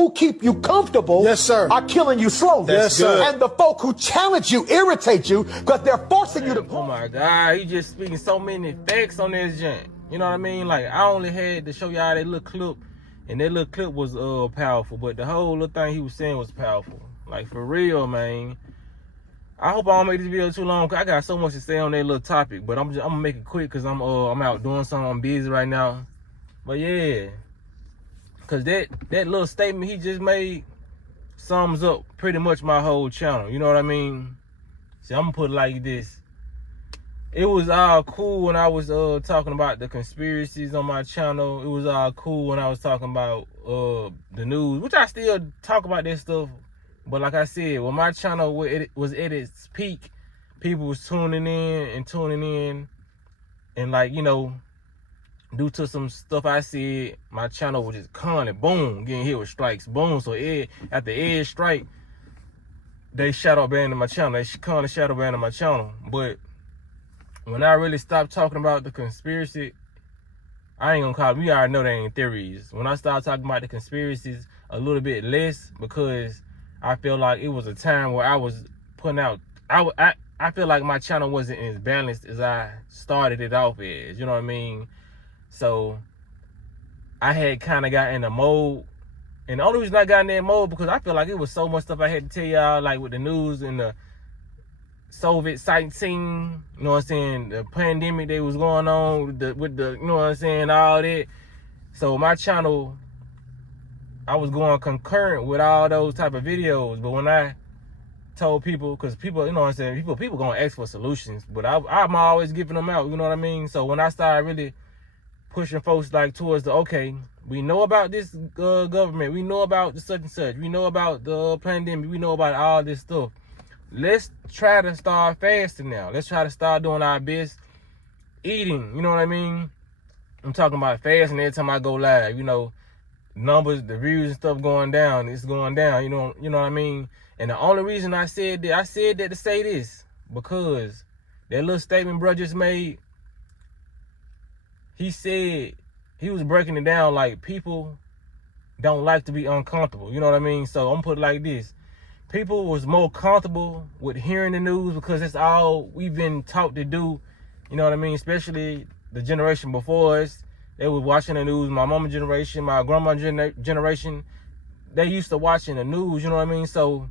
who keep you comfortable are killing you slowly. Yes, sir. And the folk who challenge you irritate you because they're forcing you to. Oh my God, he just speaking so many facts on this joint. You know what I mean? Like, I only had to show y'all that little clip, and that little clip was powerful, but the whole little thing he was saying was powerful. Like, for real, man. I hope I don't make this video too long, because I got so much to say on that little topic, but I'm gonna make it quick because I'm out doing something. I'm busy right now. But yeah, because that little statement he just made sums up pretty much my whole channel. You know what I mean? See, I'm gonna put it like this. It was all cool when I was talking about the conspiracies on my channel. It was all cool when I was talking about the news, which I still talk about that stuff. But like I said, when my channel was at its peak, people was tuning in, and like, you know, due to some stuff I said, my channel was just constantly, boom, getting hit with strikes, boom. So after every strike, they shadow banned my channel. They kind of shadow banned my channel. But when I really stopped talking about the conspiracy, I ain't gonna call it, we already know they ain't theories. When I started talking about the conspiracies a little bit less, because I feel like it was a time where I was putting out, I feel like my channel wasn't as balanced as I started it off as, you know what I mean? So I had kind of got in the mode, and the only reason I got in that mode because I feel like it was so much stuff I had to tell y'all, like with the news and the Soviet sightseeing, you know what I'm saying, the pandemic that was going on with the you know what I'm saying, all that. So my channel, I was going concurrent with all those type of videos. But when I told people, because people, you know what I'm saying, people gonna ask for solutions, but I'm always giving them out, you know what I mean? So when I started really pushing folks like towards the, okay, we know about this government, we know about the such and such, we know about the pandemic, we know about all this stuff. Let's try to start fasting now. Let's try to start doing our best eating, you know what I mean? I'm talking about fasting every time I go live, you know, numbers, the views and stuff going down, it's going down, you know what I mean? And the only reason I said that to say this, because that little statement bro just made, he said, he was breaking it down like people don't like to be uncomfortable, you know what I mean? So I'm gonna put it like this. People was more comfortable with hearing the news because that's all we've been taught to do, you know what I mean? Especially the generation before us, they was watching the news. My mama generation, my grandma generation, they used to watching the news, you know what I mean? So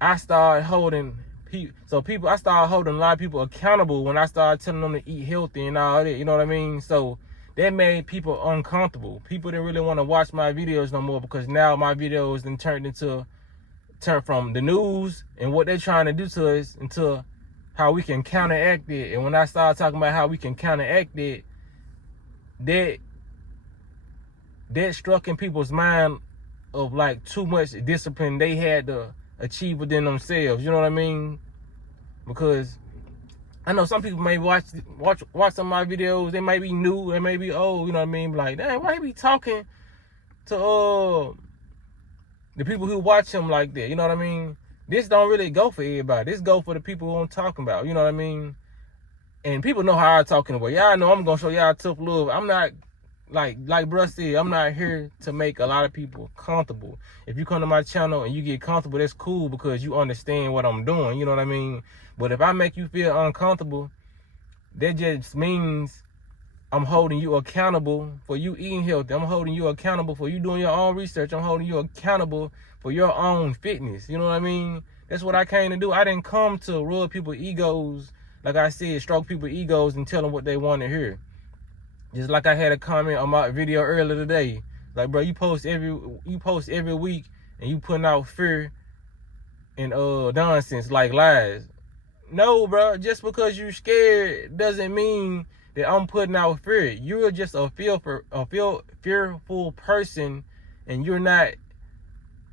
I started holding I started holding a lot of people accountable when I started telling them to eat healthy and all that, you know what I mean? So that made people uncomfortable. People didn't really want to watch my videos no more because now my videos then turn from the news and what they're trying to do to us into how we can counteract it. And when I started talking about how we can counteract it, that struck in people's mind of like too much discipline they had to achieve within themselves, you know what I mean? Because I know some people may watch some of my videos, they may be new, they may be old, you know what I mean? Like, dang, why he be talking to the people who watch him like that, you know what I mean? This don't really go for everybody. This go for the people who I'm talking about, you know what I mean? And people know how I talk in a way. Y'all know I'm gonna show y'all tough love. I'm not, like bruh said, I'm not here to make a lot of people comfortable. If you come to my channel and you get comfortable, that's cool because you understand what I'm doing, you know what I mean? But if I make you feel uncomfortable, that just means I'm holding you accountable for you eating healthy. I'm holding you accountable for you doing your own research. I'm holding you accountable for your own fitness. You know what I mean? That's what I came to do. I didn't come to rub people's egos, like I said, stroke people's egos and tell them what they want to hear. Just like I had a comment on my video earlier today. Like, bro, you post every week and you putting out fear and nonsense like lies. No, bro, just because you're scared doesn't mean that I'm putting out fear. You're just a fearful person, and you're not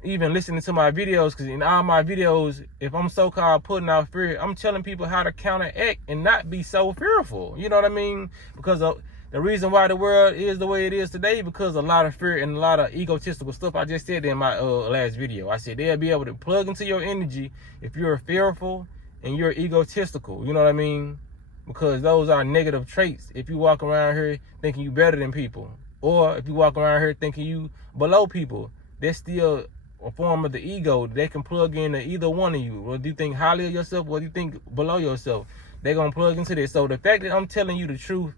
even listening to my videos, because in all my videos, if I'm so-called putting out fear, I'm telling people how to counteract and not be so fearful. You know what I mean? Because the reason why the world is the way it is today, because a lot of fear and a lot of egotistical stuff I just said in my last video. I said they'll be able to plug into your energy if you're fearful and you're egotistical. You know what I mean? Because those are negative traits. If you walk around here thinking you better than people, or if you walk around here thinking you below people, that's still a form of the ego. They can plug into either one of you. Or do you think highly of yourself, or do you think below yourself? They're gonna plug into this. So the fact that I'm telling you the truth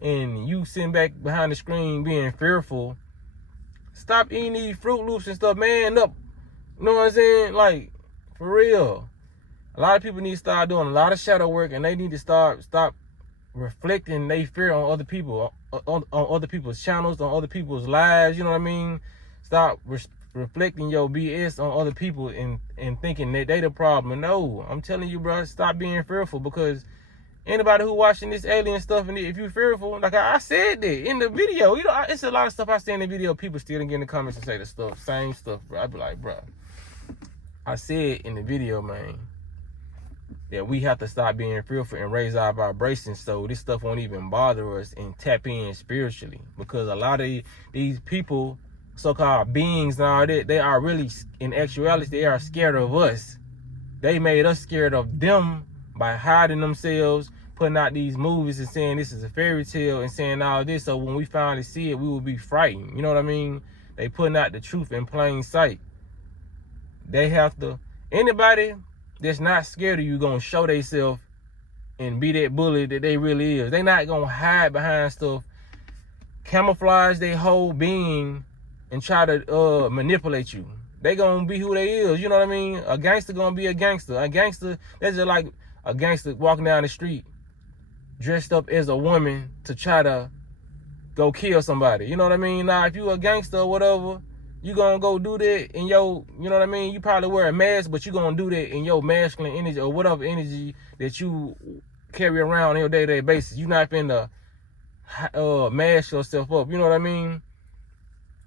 and you sitting back behind the screen being fearful, stop eating these Fruit Loops and stuff, man up. You know what I'm saying? Like, for real. A lot of people need to start doing a lot of shadow work, and they need to stop reflecting their fear on other people, on other people's channels, on other people's lives. You know what I mean? Stop reflecting your BS on other people and thinking that they the problem. No, I'm telling you, bro, stop being fearful, because anybody who watching this alien stuff, and if you fearful, like I said that in the video, you know, it's a lot of stuff I say in the video. People still get in the comments and say the stuff, same stuff, bro. I be like, bro, I said in the video, man, that we have to stop being fearful and raise our vibrations so this stuff won't even bother us, and tap in spiritually. Because a lot of these people, so-called beings and all that, they are really, in actuality, they are scared of us. They made us scared of them by hiding themselves, putting out these movies and saying this is a fairy tale and saying all this. So when we finally see it, we will be frightened. You know what I mean? They putting out the truth in plain sight. They have to, anybody that's not scared of you gonna show themselves and be that bully that they really is. They not gonna hide behind stuff, camouflage their whole being and try to manipulate you. They gonna be who they is. You know what I mean? A gangster gonna be a gangster. A gangster, that's just like a gangster walking down the street dressed up as a woman to try to go kill somebody. You know what I mean? Now, if you a gangster or whatever, you gonna go do that in your, you know what I mean? You probably wear a mask, but you gonna do that in your masculine energy or whatever energy that you carry around on your day-to-day basis. You not finna mask yourself up. You know what I mean?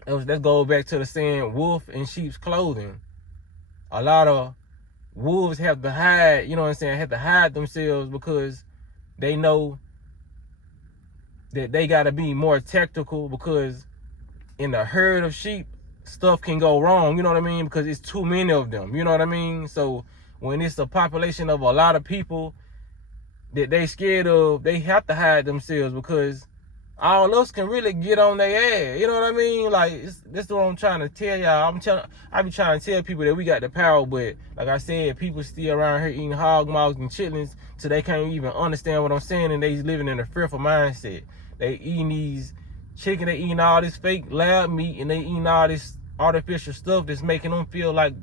Let's go back to the saying, wolf in sheep's clothing. A lot of wolves have to hide, you know what I'm saying, have to hide themselves because they know that they gotta be more tactical, because in the herd of sheep, stuff can go wrong, you know what I mean? Because it's too many of them, you know what I mean? So when it's a population of a lot of people that they scared of, they have to hide themselves, because all us can really get on their ass, you know what I mean? Like, this is what I'm trying to tell y'all. I be trying to tell people that we got the power, but like I said, people still around here eating hog maws and chitlins so they can't even understand what I'm saying, and they living in a fearful mindset. They eating these chicken, they eating all this fake lab meat, and they eating all this artificial stuff that's making them feel like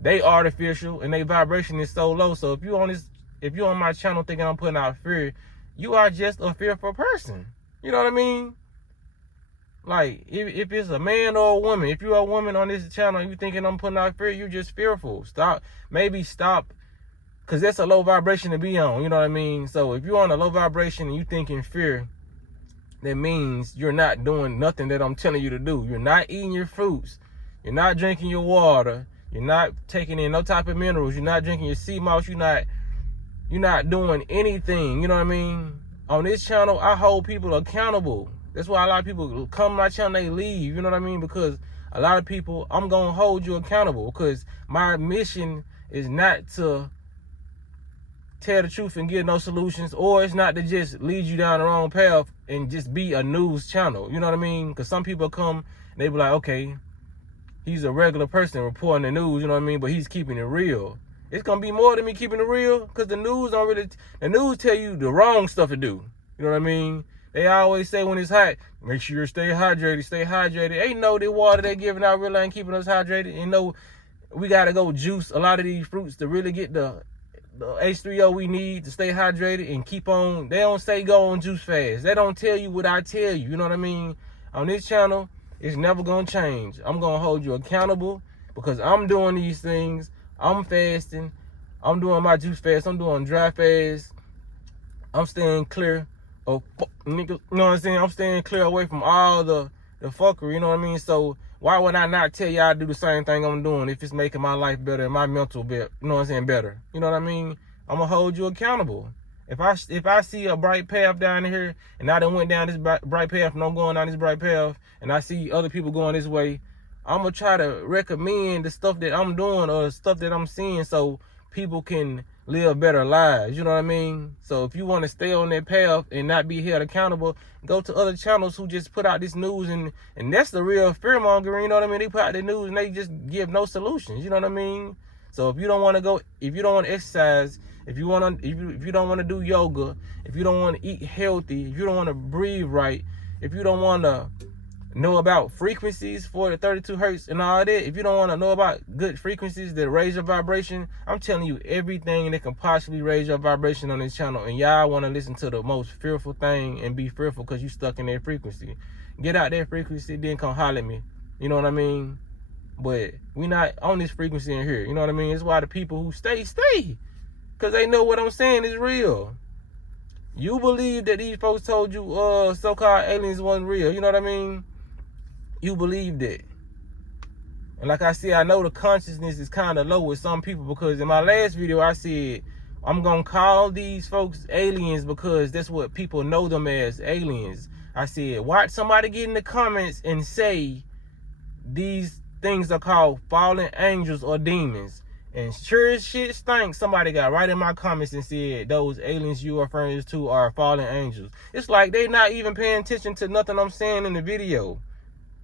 they artificial and their vibration is so low. So if you on my channel thinking I'm putting out fear, you are just a fearful person. You know what I mean? Like, if it's a man or a woman, if you're a woman on this channel and you thinking I'm putting out fear, you just fearful. Stop, because that's a low vibration to be on, you know what I mean? So if you're on a low vibration and you thinking fear, that means you're not doing nothing that I'm telling you to do. You're not eating your fruits. You're not drinking your water. You're not taking in no type of minerals. You're not drinking your sea moss. You're not doing anything, you know what I mean? On this channel, I hold people accountable. That's why a lot of people come to my channel, they leave, you know what I mean? Because a lot of people, I'm going to hold you accountable, because my mission is not to tell the truth and get no solutions, or it's not to just lead you down the wrong path and just be a news channel, you know what I mean? Because some people come and they be like, okay, he's a regular person reporting the news, you know what I mean? But he's keeping it real. It's going to be more than me keeping it real, because the news tell you the wrong stuff to do. You know what I mean? They always say when it's hot, make sure you stay hydrated. Ain't no the water they giving out really ain't keeping us hydrated. And no, we got to go juice a lot of these fruits to really get the H3O we need to stay hydrated and keep on. They don't say go on juice fast. They don't tell you what I tell you. You know what I mean? On this channel, it's never going to change. I'm going to hold you accountable, because I'm doing these things. I'm fasting. I'm doing my juice fast. I'm doing dry fast. I'm staying clear of niggas. You know what I'm saying? I'm staying clear away from all the fuckery. You know what I mean? So why would I not tell y'all to do the same thing I'm doing if it's making my life better and my mental better? You know what I'm saying? Better. You know what I mean? I'm gonna hold you accountable. If I see a bright path down here and I done went down this bright path and I'm going down this bright path and I see other people going this way, I'm gonna try to recommend the stuff that I'm doing or the stuff that I'm seeing, so people can live better lives. You know what I mean? So if you want to stay on that path and not be held accountable, go to other channels who just put out this news, and that's the real fear mongering. You know what I mean? They put out the news and they just give no solutions. You know what I mean? So if you don't want to go, if you don't want to exercise, if you want to, if you don't want to do yoga, if you don't want to eat healthy, if you don't want to breathe right, if you don't want to know about frequencies for the 32 hertz and all that, if you don't want to know about good frequencies that raise your vibration, I'm telling you everything that can possibly raise your vibration on this channel, and y'all want to listen to the most fearful thing and be fearful because you stuck in that frequency. Get out that frequency, then come holler at me. You know what I mean? But we not on this frequency in here. You know what I mean? It's why the people who stay, because they know what I'm saying is real. You believe that these folks told you so-called aliens wasn't real. You know what I mean? You believe that. And like I said, I know the consciousness is kind of low with some people, because in my last video I said I'm going to call these folks aliens because that's what people know them as, aliens. I said, watch somebody get in the comments and say these things are called fallen angels or demons. And sure as shit stinks, somebody got right in my comments and said those aliens you are referring to are fallen angels. It's like they not even paying attention to nothing I'm saying in the video.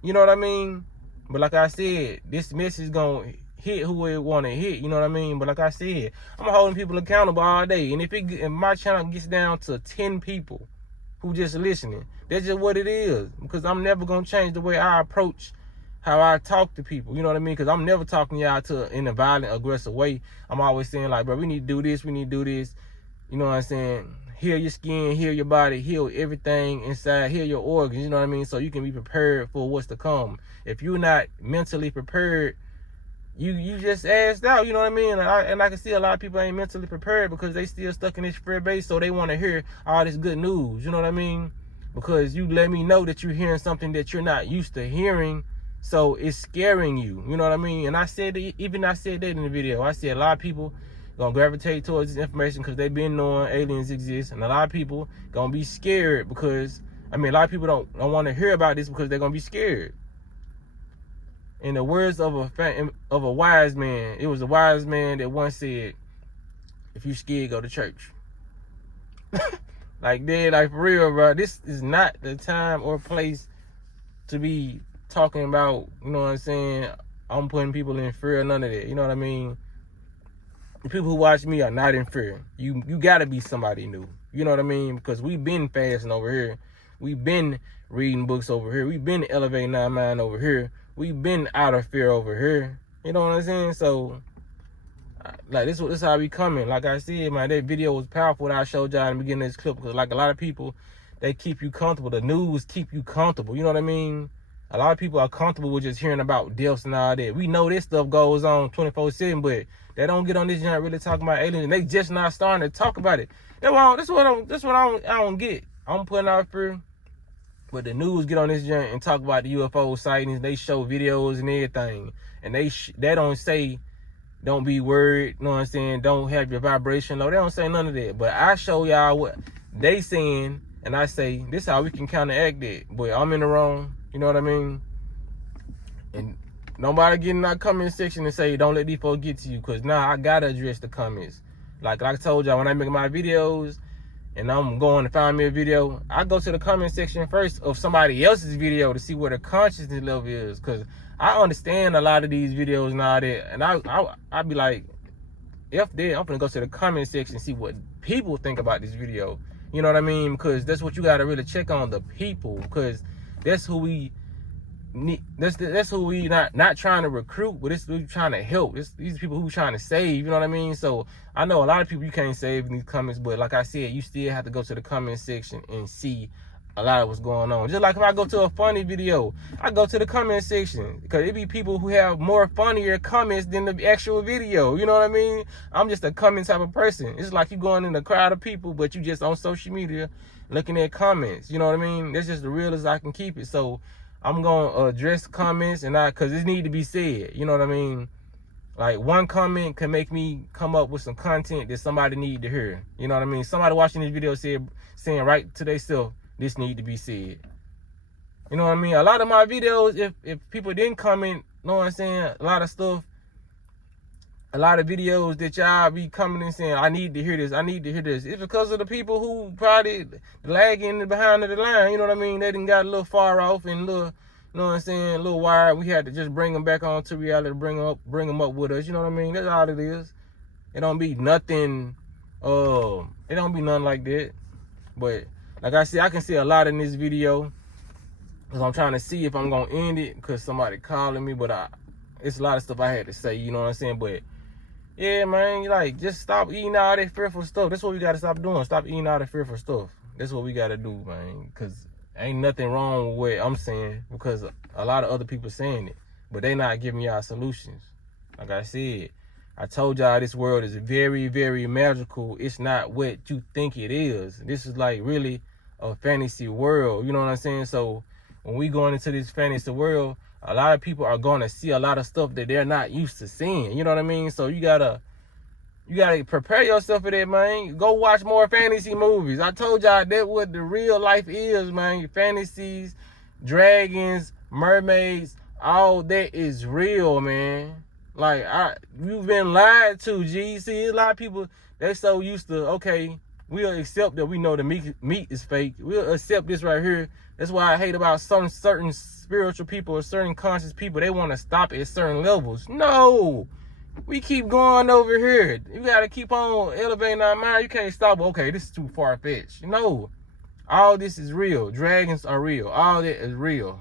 You know what I mean? But like I said, this message gonna hit who it want to hit. You know what I mean? But like I said, I'm holding people accountable all day. And if my channel gets down to 10 people who just listening, that's just what it is. Because I'm never gonna change the way I approach how I talk to people. You know what I mean? Because I'm never talking y'all in a violent, aggressive way. I'm always saying like, bro, we need to do this. We need to do this. You know what I'm saying? Heal your skin, heal your body, heal everything inside, heal your organs, you know what I mean? So you can be prepared for what's to come. If you're not mentally prepared, you just asked out, you know what I mean? And I can see a lot of people ain't mentally prepared because they still stuck in this fear base, so they want to hear all this good news, you know what I mean? Because you let me know that you're hearing something that you're not used to hearing, so it's scaring you, you know what I mean? And I said that in the video. I said a lot of people gonna gravitate towards this information because they've been knowing aliens exist, and a lot of people gonna be scared because, I mean, a lot of people don't want to hear about this because they're gonna be scared. In the words of a wise man, it was a wise man that once said, if you scared, go to church. Like for real, bro, this is not the time or place to be talking about, you know what I'm saying, I'm putting people in fear, none of that, you know what I mean? The people who watch me are not in fear. You gotta be somebody new. You know what I mean? Because we've been fasting over here. We've been reading books over here. We've been elevating our mind over here. We've been out of fear over here. You know what I'm saying? So, like, this is how we coming. Like I said, man, that video was powerful that I showed y'all in the beginning of this clip. Because, like, a lot of people, they keep you comfortable. The news keep you comfortable. You know what I mean? A lot of people are comfortable with just hearing about deaths and all that. We know this stuff goes on 24/7, but they don't get on this joint really talking about aliens, and they just not starting to talk about it. That's what I don't get. I'm putting out fear, but the news get on this joint and talk about the UFO sightings. They show videos and everything, and they don't say, don't be worried. You know what I'm saying? Don't have your vibration low. They don't say none of that. But I show y'all what they saying, and I say this how we can counteract it. But I'm in the wrong. You know what I mean? And nobody get in that comment section and say, don't let these folks get to you. Because now I got to address the comments. Like I told y'all, when I make my videos and I'm going to find me a video, I go to the comment section first of somebody else's video to see where the consciousness level is. Because I understand a lot of these videos and all that. And I be like, F that, I'm going to go to the comment section and see what people think about this video. You know what I mean? Because that's what you got to really check on, the people. Because that's who we need. That's who we not trying to recruit, but it's who we trying to help. These people who we trying to save. You know what I mean? So I know a lot of people you can't save in these comments, but like I said, you still have to go to the comment section and see a lot of what's going on. Just like if I go to a funny video, I go to the comment section because it be people who have more funnier comments than the actual video. You know what I mean? I'm just a comment type of person. It's like you going in a crowd of people, but you just on social media looking at comments. You know what I mean? That's just the realest I can keep it. So I'm going to address comments and because it need to be said. You know what I mean? Like one comment can make me come up with some content that somebody need to hear. You know what I mean? Somebody watching this video saying right to themselves, this need to be said. You know what I mean? A lot of my videos, if people didn't comment, you know what I'm saying? A lot of stuff, a lot of videos that y'all be coming and saying, I need to hear this, I need to hear this. It's because of the people who probably lagging behind the line, you know what I mean? They done got a little far off and little, you know what I'm saying, a little wired. We had to just bring them back on to reality, bring them up with us, you know what I mean? That's all it is. It don't be nothing, it don't be nothing like that. But like I said, I can see a lot in this video because I'm trying to see if I'm going to end it because somebody calling me, but it's a lot of stuff I had to say, you know what I'm saying? But yeah, man, like, just stop eating all that fearful stuff. That's what we got to stop doing. Stop eating all that fearful stuff. That's what we got to do, man, because ain't nothing wrong with what I'm saying because a lot of other people saying it, but they not giving y'all solutions. Like I said, I told y'all this world is very, very magical. It's not what you think it is. This is like really a fantasy world, you know what I'm saying? So when we going into this fantasy world, a lot of people are going to see a lot of stuff that they're not used to seeing. You know what I mean? So you gotta prepare yourself for that, man. Go watch more fantasy movies. I told y'all that what the real life is, man. Fantasies, dragons, mermaids, all that is real, man. Like, you've been lied to, G. See, a lot of people, they so used to, okay, we'll accept that we know the meat is fake. We'll accept this right here. That's why I hate about some certain spiritual people or certain conscious people. They want to stop at certain levels. No, we keep going over here. You got to keep on elevating our mind. You can't stop. Okay, this is too far-fetched. No, all this is real. Dragons are real. All that is real.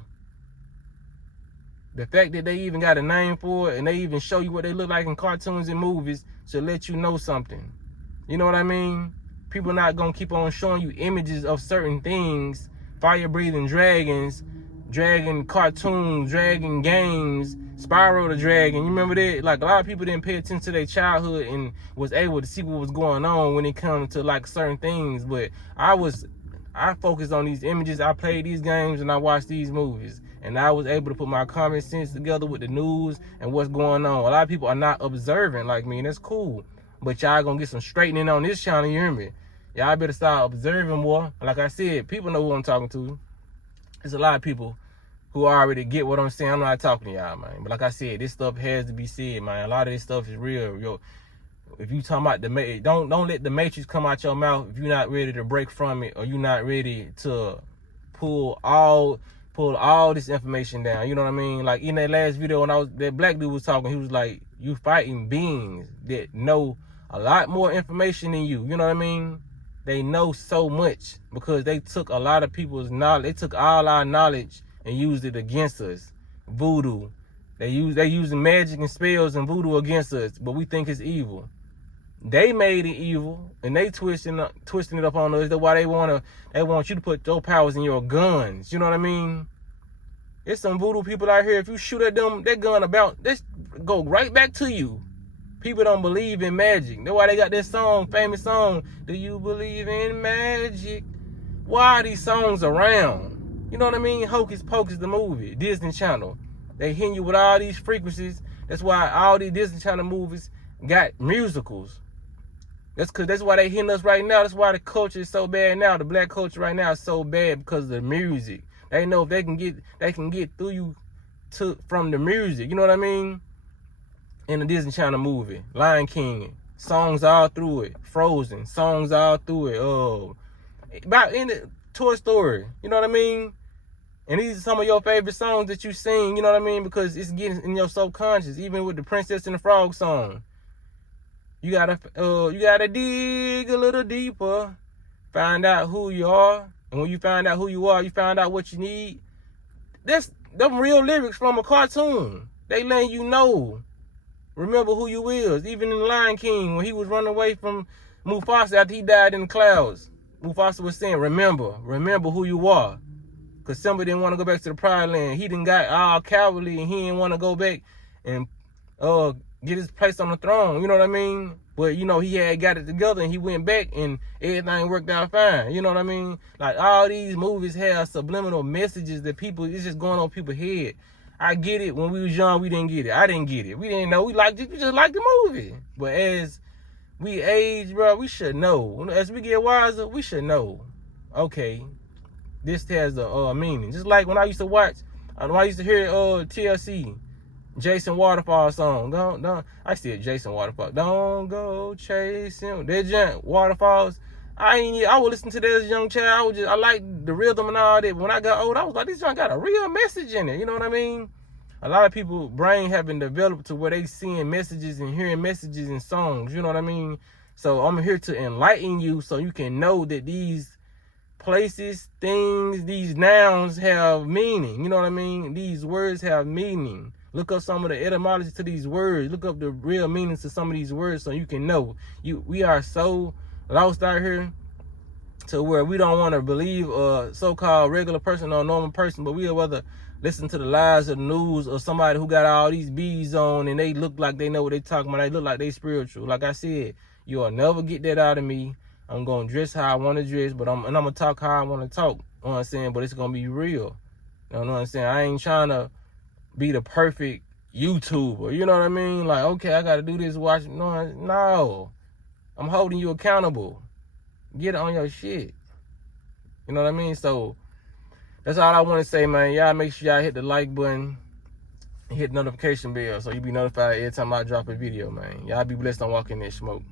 The fact that they even got a name for it and they even show you what they look like in cartoons and movies should let you know something. You know what I mean? People not going to keep on showing you images of certain things. Fire-breathing dragons, dragon cartoons, dragon games, Spyro the Dragon. You remember that? Like, a lot of people didn't pay attention to their childhood and was able to see what was going on when it comes to like certain things. But I focused on these images. I played these games and I watched these movies. And I was able to put my common sense together with the news and what's going on. A lot of people are not observant like me, and that's cool. But y'all gonna get some straightening on this channel, you hear me? Y'all better start observing more. Like I said, people know who I'm talking to. There's a lot of people who already get what I'm saying. I'm not talking to y'all, man. But like I said, this stuff has to be said, man. A lot of this stuff is real. Yo, if you talking about the don't let the matrix come out your mouth if you're not ready to break from it or you're not ready to pull all this information down. You know what I mean? Like in that last video when that black dude was talking, he was like, you fighting beings that know a lot more information than you. You know what I mean? They know so much because they took a lot of people's knowledge. They took all our knowledge and used it against us. Voodoo. They using magic and spells and voodoo against us, but we think it's evil. They made it evil and they twisting it up on us. That's why they want you to put your powers in your guns. You know what I mean? There's some voodoo people out here. If you shoot at them, that gun this go right back to you. People don't believe in magic. That's why they got this famous song, Do You Believe in Magic? Why are these songs around? You know what I mean? Hocus Pocus, the movie, Disney Channel. They hit you with all these frequencies. That's why all these Disney Channel movies got musicals. That's why they hitting us right now. That's why the culture is so bad now. The black culture right now is so bad because of the music. They know if they can get through you from the music. You know what I mean? In the Disney Channel movie, Lion King, songs all through it. Frozen, songs all through it. About in the Toy Story, you know what I mean? And these are some of your favorite songs that you sing, you know what I mean? Because it's getting in your subconscious, even with the Princess and the Frog song. You gotta dig a little deeper, find out who you are. And when you find out who you are, you find out what you need. Them real lyrics from a cartoon. They letting you know. Remember who you is. Even in the Lion King, when he was running away from Mufasa after he died in the clouds, Mufasa was saying, remember who you are. Because Simba didn't want to go back to the Pride Land. He done got all cowardly and he didn't want to go back and get his place on the throne. You know what I mean? But, you know, he had got it together and he went back and everything worked out fine. You know what I mean? Like, all these movies have subliminal messages that it's just going on people's head. I get it. When we was young, we didn't get it. I didn't get it. We didn't know. We just liked the movie. But as we age, bro, we should know. As we get wiser, we should know. Okay, this has a meaning. Just like when I used to hear TLC, Jason Waterfall song. Don't. I see it. Jason Waterfall. Don't go chasing. That junk Waterfalls. I would listen to that as a young child. I like the rhythm and all that. But when I got old, I was like, this junk got a real message in it. You know what I mean? A lot of people brain haven't developed to where they seeing messages and hearing messages in songs. You know what I mean? So I'm here to enlighten you so you can know that these places, things, these nouns have meaning. You know what I mean? These words have meaning. Look up some of the etymology to these words. Look up the real meanings to some of these words so you can know. We are so lost out here to where we don't want to believe a so-called regular person or normal person, but we'll rather listen to the lies of the news or somebody who got all these beads on and they look like they know what they talking about. They look like they spiritual. Like I said, you'll never get that out of me. I'm going to dress how I want to dress, but I'm going to talk how I want to talk. You know what I'm saying? But it's going to be real. You know what I'm saying? I ain't trying to be the perfect YouTuber. You know what I mean? Like, okay, I got to do this, watch. No. I'm holding you accountable. Get on your shit. You know what I mean? So that's all I want to say, man. Y'all make sure y'all hit the like button, hit the notification bell so you be notified every time I drop a video, man. Y'all be blessed on Walking That Smoke.